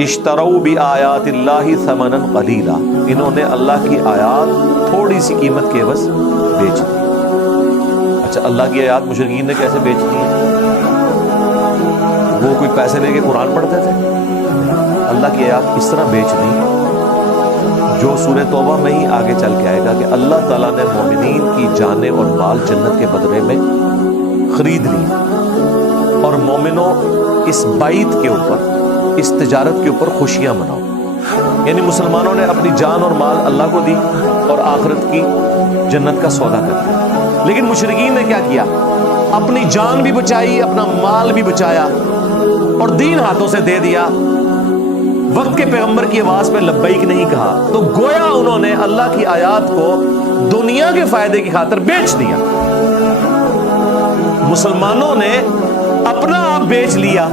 اشتروا بآیات اللہ ثمنا قلیلا، انہوں نے اللہ کی آیات تھوڑی سی قیمت کے عوض بیچ دی۔ اچھا، اللہ کی آیات مشرکین نے کیسے بیچ دی ہیں؟ وہ کوئی پیسے لے کے قرآن پڑھتے تھے؟ اللہ کی آیات اس طرح بیچ دی جو سورہ توبہ میں ہی آگے چل کے آئے گا کہ اللہ تعالیٰ نے مومنین کی جانیں اور مال جنت کے بدلے میں خرید لی، اور مومنوں اس بیعت کے اوپر، اس تجارت کے اوپر خوشیاں مناؤ۔ یعنی مسلمانوں نے اپنی جان اور مال اللہ کو دی اور آخرت کی جنت کا سودا کر دیا۔ لیکن مشرکین نے کیا کیا؟ اپنی جان بھی بچائی، اپنا مال بھی بچایا اور دین ہاتھوں سے دے دیا۔ وقت کے پیغمبر کی آواز پہ لبیک نہیں کہا، تو گویا انہوں نے اللہ کی آیات کو دنیا کے فائدے کی خاطر بیچ دیا۔ مسلمانوں نے اپنا آپ بیچ لیا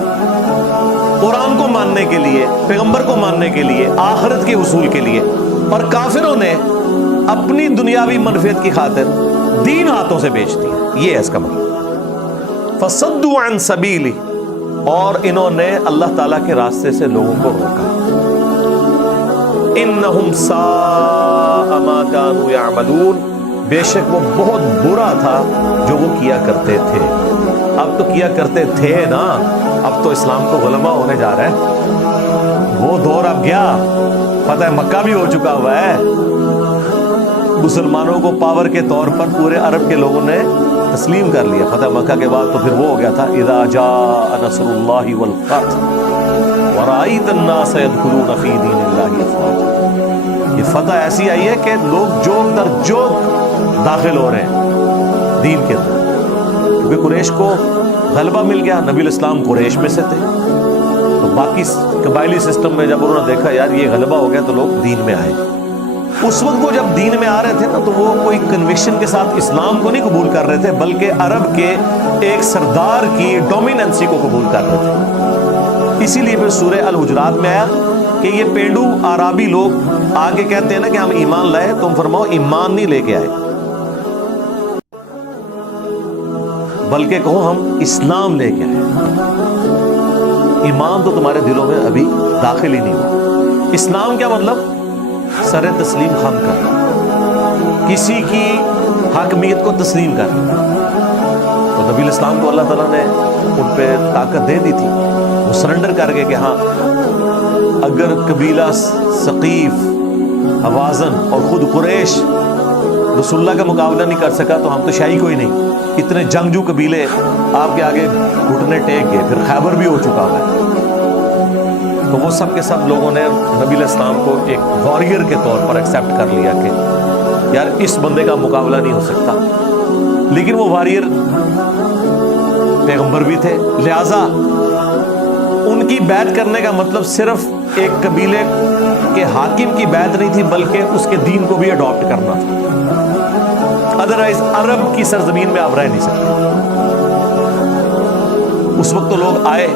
قرآن کو ماننے کے لیے، پیغمبر کو ماننے کے لیے، آخرت کے حصول کے لیے، اور کافروں نے اپنی دنیاوی منفعت کی خاطر دین ہاتھوں سے بیچ دیا۔ یہ ہے اس کا مطلب۔ فصدوا عن سبیلہ، اور انہوں نے اللہ تعالیٰ کے راستے سے لوگوں کو روکا۔ انہم ساء ما کانوا یعملون، بے شک وہ بہت برا تھا جو وہ کیا کرتے تھے۔ اب تو کیا کرتے تھے نا، اب تو اسلام کو غلبہ ہونے جا رہا ہے۔ وہ دور اب گیا، فتح مکہ بھی ہو چکا ہوا ہے۔ مسلمانوں کو پاور کے طور پر پورے عرب کے لوگوں نے تسلیم کر لیا۔ فتح مکہ کے بعد تو پھر وہ ہو گیا تھا اذا جاء نصر اللہ والفتح ورأیت الناس يدخلون فی دین اللہ افواجا۔ یہ فتح ایسی آئی ہے کہ لوگ جوک در جوک داخل ہو رہے ہیں دین کے اندر، کیونکہ قریش کو غلبہ مل گیا۔ نبی الاسلام قریش میں سے تھے، تو باقی قبائلی سسٹم میں جب انہوں نے دیکھا یار یہ غلبہ ہو گیا تو لوگ دین میں آئے۔ اس وقت وہ جب دین میں آ رہے تھے نا، تو وہ کوئی کنوکشن کے ساتھ اسلام کو نہیں قبول کر رہے تھے، بلکہ عرب کے ایک سردار کی ڈومیننسی کو قبول کر رہے تھے۔ اسی لیے پھر سورہ الحجرات میں آیا کہ یہ پینڈو عربی لوگ آگے کہتے ہیں نا کہ ہم ایمان لائے، تم فرماؤ ایمان نہیں لے کے آئے، بلکہ کہو ہم اسلام لے کے آئے۔ ایمان تو تمہارے دلوں میں ابھی داخل ہی نہیں ہوا۔ اسلام کیا مطلب؟ سر تسلیم خم کرنا، کسی کی حاکمیت کو تسلیم کرنا۔ تو نبی الاسلام کو اللہ تعالیٰ نے ان پہ طاقت دے دی تھی، وہ سرنڈر کر گئے کہ ہاں اگر قبیلہ ثقیف، حوازن اور خود قریش رسول اللہ کا مقابلہ نہیں کر سکا تو ہم تو شاہی کوئی نہیں۔ اتنے جنگجو قبیلے آپ کے آگے گھٹنے ٹیک گئے، پھر خیبر بھی ہو چکا ہوا ہے۔ تو وہ سب کے سب لوگوں نے نبی علیہ السلام کو ایک واریر کے طور پر ایکسیپٹ کر لیا کہ یار اس بندے کا مقابلہ نہیں ہو سکتا۔ لیکن وہ واریر پیغمبر بھی تھے، لہٰذا ان کی بیعت کرنے کا مطلب صرف ایک قبیلے کے حاکم کی بیعت نہیں تھی، بلکہ اس کے دین کو بھی اڈاپٹ کرنا تھا۔ ادروائز عرب کی سرزمین میں آپ رہ نہیں سکتے۔ اس وقت تو لوگ آئے،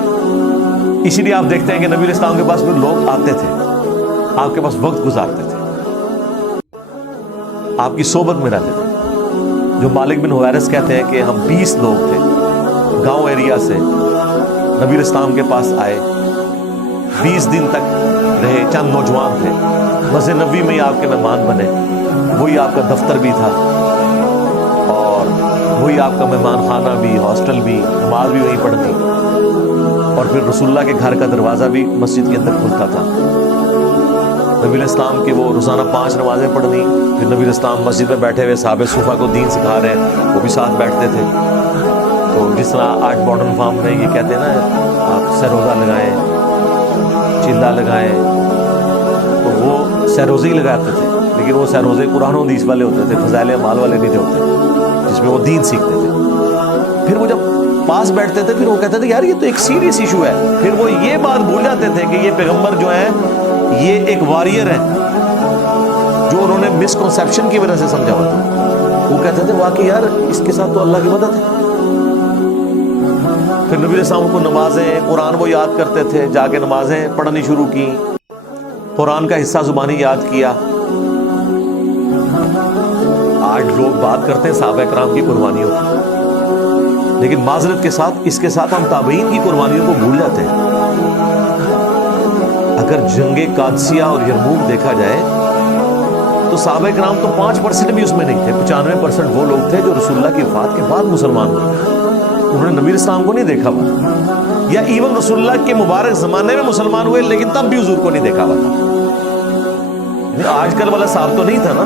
اسی لیے آپ دیکھتے ہیں کہ نبی علیہ السلام کے پاس بھی لوگ آتے تھے، آپ کے پاس وقت گزارتے تھے، آپ کی صحبت میں رہتے تھے۔ جو مالک بن حویرث کہتے ہیں کہ ہم 20 لوگ تھے گاؤں ایریا سے، نبی علیہ السلام کے پاس آئے، 20 دن تک رہے، چند نوجوان تھے، مسجد نبوی میں ہی آپ کے مہمان بنے، وہی آپ کا دفتر بھی تھا اور وہی آپ کا مہمان خانہ بھی، ہاسٹل بھی، نماز بھی وہیں پڑھنی، اور پھر رسول اللہ کے گھر کا دروازہ بھی مسجد کے اندر کھلتا تھا۔ نبی علیہ السلام کے وہ روزانہ 5 نمازیں پڑھنی، پھر نبی علیہ السلام مسجد میں بیٹھے ہوئے صحابہ صوفہ کو دین سکھا رہے ہیں، وہ بھی ساتھ بیٹھتے تھے۔ تو جس طرح آج ماڈرن فارم میں یہ کہتے ہیں نا آپ سروزہ لگائیں، چلا لگائیں، تو وہ سروزے ہی لگاتے تھے، لیکن وہ سروزے قرآن و حدیث والے ہوتے تھے، فضائل اعمال والے نہیں ہوتے، جس میں وہ دین سیکھتے تھے۔ پھر وہ جب پاس بیٹھتے تھے پھر وہ کہتے تھے یار یہ تو ایک سیریس ایشو ہے، پھر وہ یہ بات بھول جاتے تھے کہ یہ پیغمبر جو ہیں یہ ایک واریر ہے، جو انہوں نے مسکنسیپشن کی وجہ سے سمجھا ہوا تھا۔ وہ کہتے تھے واقعی یار اس کے ساتھ تو اللہ کی مدد ہے۔ پھر نبی علیہ السلام کو نمازیں، قرآن وہ یاد کرتے تھے، جا کے نمازیں پڑھنی شروع کی، قرآن کا حصہ زبانی یاد کیا۔ آج لوگ بات کرتے ہیں صحابہ کرام کی قربانیوں کی، لیکن معذرت کے ساتھ اس کے ساتھ ہم تابعین کی قربانیوں کو بھول جاتے ہیں۔ اگر جنگ قادسیہ اور یرموک دیکھا جائے تو صحابہ کرام تو 5% بھی اس میں نہیں تھے. 95% وہ لوگ تھے جو رسول اللہ کی وفات کے بعد مسلمان ہوئے. انہوں نے نبی اسلام کو نہیں دیکھا ہوا تھا, یا ایون رسول اللہ کے مبارک زمانے میں مسلمان ہوئے لیکن تب بھی حضور کو نہیں دیکھا ہوا تھا. آج کل والا صاحب تو نہیں تھا نا,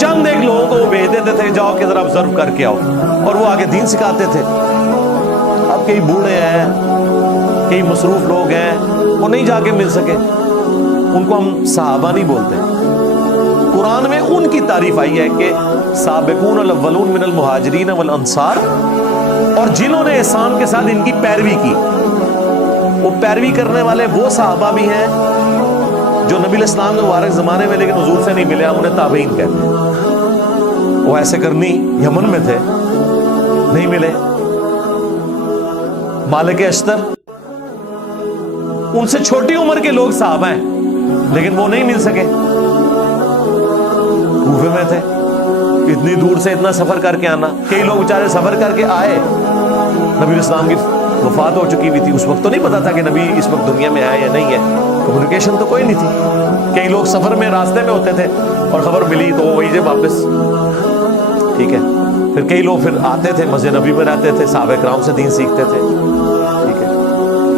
چند ایک لوگوں کو وہ بھیج دیتے تھے جاؤ کہ ذرا آبزرو کر کے آؤ, اور وہ آگے دین سکھاتے تھے. اب کئی بوڑھے ہیں, کئی مصروف لوگ ہیں, وہ نہیں جا کے مل سکے, ان کو ہم صحابہ نہیں بولتے. قرآن میں ان کی تعریف آئی ہے کہ سابقون الاولون من المہاجرین والانصار, اور جنہوں نے احسان کے ساتھ ان کی پیروی کی, وہ پیروی کرنے والے وہ صحابہ بھی ہیں جو نبی الاسلام کے مبارک زمانے میں لیکن حضور سے نہیں ملے, ہم انہیں تابعین کہتے ہیں. وہ ایسے کرنی یمن میں تھے, نہیں ملے. مالک اشتر, ان سے چھوٹی عمر کے لوگ صحابہ ہیں لیکن وہ نہیں مل سکے, کوفے میں تھے. اتنی دور سے اتنا سفر کر کے آنا, کئی لوگ بیچارے سفر کر کے آئے, نبی اسلام کی وفات ہو چکی ہوئی تھی, اس وقت تو نہیں پتا تھا کہ نبی اس وقت دنیا میں ہے یا نہیں ہے, کمیونیکیشن تو کوئی نہیں تھی. کئی لوگ سفر میں راستے میں ہوتے تھے اور خبر ملی تو وہی سے واپس, ٹھیک ہے. پھر کئی لوگ پھر آتے تھے, مسجد نبی میں رہتے تھے, صحابہ کرام سے دین سیکھتے تھے, ٹھیک ہے.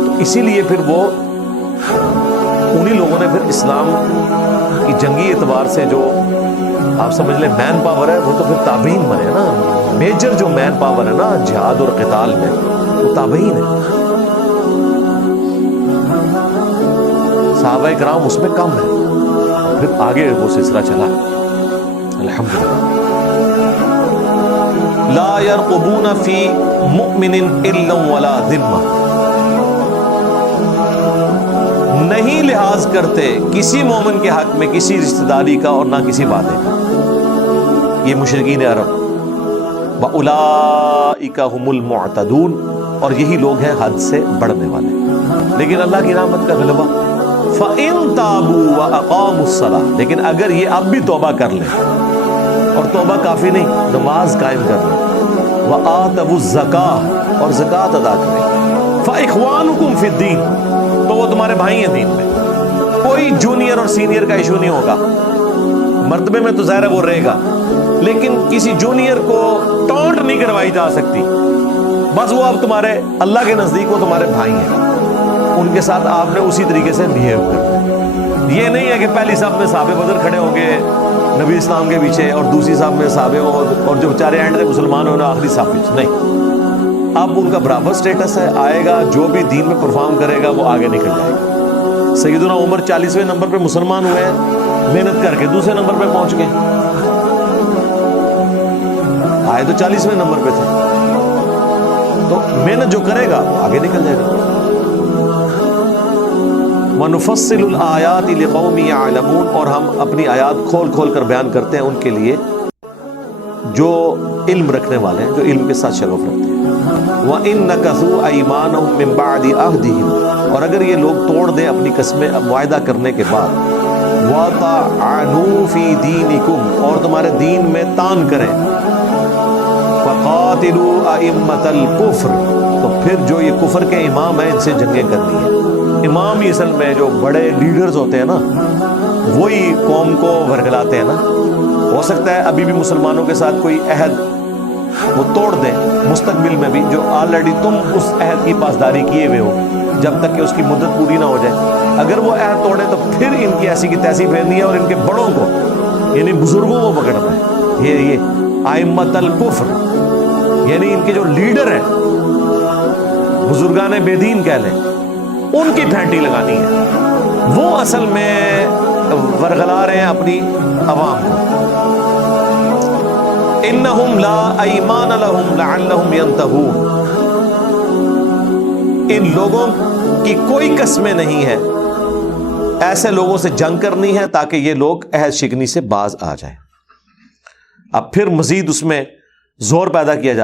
تو اسی لیے پھر وہ انہی لوگوں نے پھر اسلام کی جنگی اعتبار سے جو آپ سمجھ لیں مین پاور ہے, وہ تو پھر تابعین بنے نا. میجر جو مین پاور ہے نا جہاد اور قتال میں, وہ تابعین ہے. صحابہ کرام اس میں کم ہے, پھر آگے وہ سلسلہ چلا الحمدللہ. لا يرقبون فی مؤمن الا ولا ذمہ, نہیں لحاظ کرتے کسی مومن کے حق میں کسی رشتہ داری کا اور نہ کسی وعدے کا. یہ مشرکین عرب. وَأُولَئِكَ هُمُ الْمُعْتَدُونَ, اور یہی لوگ ہیں حد سے بڑھنے والے. لیکن اللہ کی رحمت کا غلبہ. فَإِن تَابُوا وَأَقَامُوا الصَّلَاةَ, لیکن اگر یہ اب بھی توبہ کر لیں, اور توبہ کافی نہیں, نماز قائم کر لیں, وَآتَوُا الزَّکَاةَ, اور زکوٰۃ ادا کریں, فَإِخْوَانُكُمْ فِي الدِّينِ, تو وہ تمہارے بھائی ہیں دین میں. کوئی جونیئر اور سینئر کا ایشو نہیں ہوگا. مرتبے میں تو ظاہر ہے وہ رہے گا, لیکن کسی جونیئر کو ٹونٹ نہیں کروائی جا سکتی. بس وہ اب تمہارے اللہ کے نزدیک وہ تمہارے بھائی ہیں, ان کے ساتھ آپ نے اسی طریقے سے بہیو کرنا ہے. یہ نہیں ہے کہ پہلی صف میں صحابہ بدر کھڑے ہوں گے نبی اسلام کے پیچھے, اور دوسری صف میں صحابہ اور جو بیچارے اینڈ سے مسلمان ہونا آخری صف میں. نہیں, اب ان کا برابر سٹیٹس ہے. آئے گا جو بھی دین میں پرفارم کرے گا وہ آگے نکل جائے گا. سیدنا عمر 40ویں نمبر پہ مسلمان ہوئے ہیں, محنت کر کے دوسرے نمبر پہ پہنچ گئے. آئے تو 40ویں نمبر پہ تھے, تو محنت جو کرے گا وہ آگے نکل جائے گا. وَنُفَصِّلُ الْآيَاتِ لِقَوْمٍ يَعْلَمُونَ, اور ہم اپنی آیات کھول کھول کر بیان کرتے ہیں ان کے لیے جو علم رکھنے والے ہیں, جو علم کے ساتھ شغف رکھتے ہیں. وَإِن نَكَثُوا أَيْمَانَهُم مِّن بَعْدِ عَهْدِهِمْ, اور اگر یہ لوگ توڑ دیں اپنی قسمیں معاہدہ کرنے کے بعد. وَطَعَنُوا فِي دِينِكُمْ, اور تمہارے دین میں طعن کریں. فَقَاتِلُوا أَئِمَّةَ الْكُفْرِ, تو پھر جو یہ کفر کے امام ہیں ان سے جنگیں کرنی ہیں. امام ہی اصل میں جو بڑے لیڈرز ہوتے ہیں نا, وہی قوم کو ورگلاتے ہیں نا. ہو سکتا ہے ابھی بھی مسلمانوں کے ساتھ کوئی عہد وہ توڑ دیں مستقبل میں بھی, جو آلریڈی تم اس عہد کی پاسداری کیے ہوئے ہو, جب تک کہ اس کی مدت پوری نہ ہو جائے. اگر وہ عہد توڑے تو پھر ان کی ایسی کی تیسی پھیرنی ہے, اور ان کے بڑوں کو یعنی بزرگوں کو پکڑنا ہے. یہ ائمۃ الکفر یعنی ان کے جو لیڈر ہیں, بزرگان بے دین کہہ لیں, ان کی پھینٹی لگانی ہے. وہ اصل میں ورگلا رہے ہیں اپنی عوام کو. انہم لا ایمان لہم لعلہم ینتہون, ان لوگوں کی کوئی قسمیں نہیں ہے, ایسے لوگوں سے جنگ کرنی ہے تاکہ یہ لوگ عہد شکنی سے باز آ جائیں. اب پھر مزید اس میں زور پیدا کیا جائے.